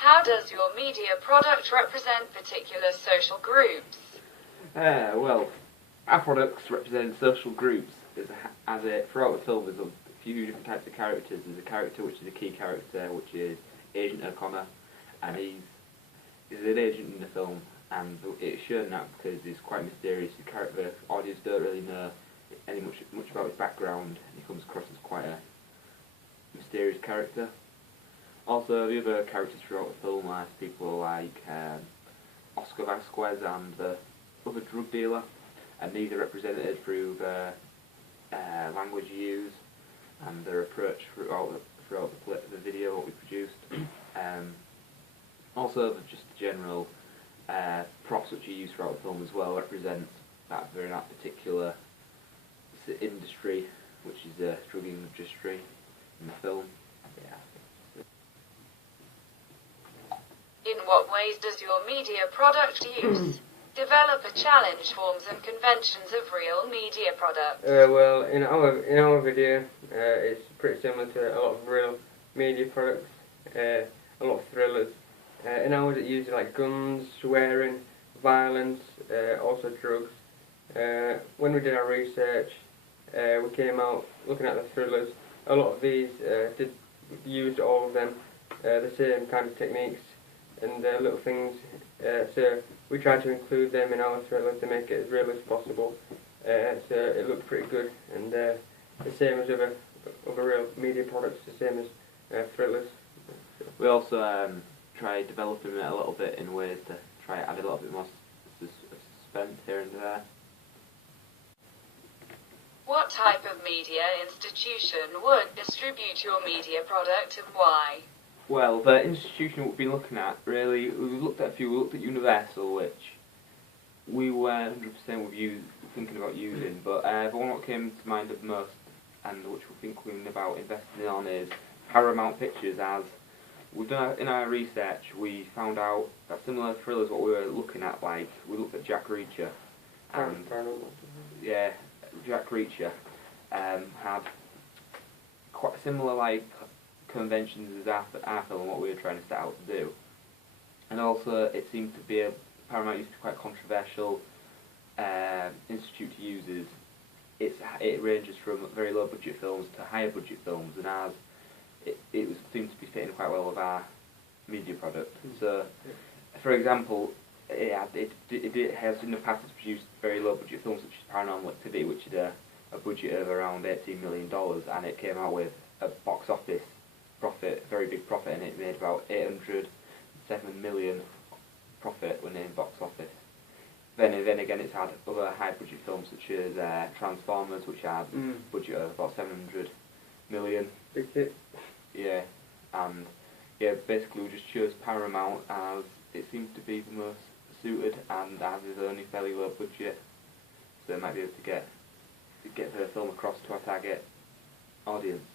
How does your media product represent particular social groups? Well, our products represent social groups. Throughout the film, there's a few different types of characters. There's a character which is a key character, which is Agent O'Connor, and he's an agent in the film, and it's shown that because he's quite mysterious. The audience don't really know much about his background. He comes across as quite a mysterious character. Also, the other characters throughout the film are people like Oscar Vasquez and the other drug dealer, and these are represented through the language used and their approach throughout the video what we produced. Also, just the general props which are used throughout the film as well represent that particular industry, which is the drug industry in the film. Yeah. In what ways does your media product use? Develop a challenge forms and conventions of real media products. Well, in our video, it's pretty similar to a lot of real media products, a lot of thrillers. In ours it uses like guns, swearing, violence, also drugs. When we did our research, we came out looking at the thrillers. A lot of these used all of them, the same kind of techniques and little things. So we tried to include them in our thriller to make it as real as possible. So it looked pretty good, and the same as other real media products, the same as thrillers. We also tried developing it a little bit in ways to try to add a little bit more suspense here and there. What type of media institution would distribute your media product and why? Well, the institution we've been looking at, really, we looked at Universal, which we were 100% thinking about using, but the one that came to mind the most, and which we're thinking about investing on, is Paramount Pictures. As we've done in our research, we found out that similar thrillers what we were looking at, like we looked at Jack Reacher, and yeah, Jack Reacher had quite similar conventions as our film, what we were trying to set out to do. And also it seemed to be Paramount used to be quite controversial institute to users. It ranges from very low budget films to higher budget films, and ours seemed to be fitting quite well with our media product. So, for example, it has in the past produced very low budget films such as Paranormal Activity, which had a budget of around $18 million, and it came out with a box office profit, very big profit, and it made about 807 million profit when in box office. Then again, it's had other high budget films such as Transformers, which had a budget of about 700 million. Big hit. Yeah, and yeah, basically we just chose Paramount as it seems to be the most suited, and as is only fairly low budget, so it might be able to get the film across to our target audience.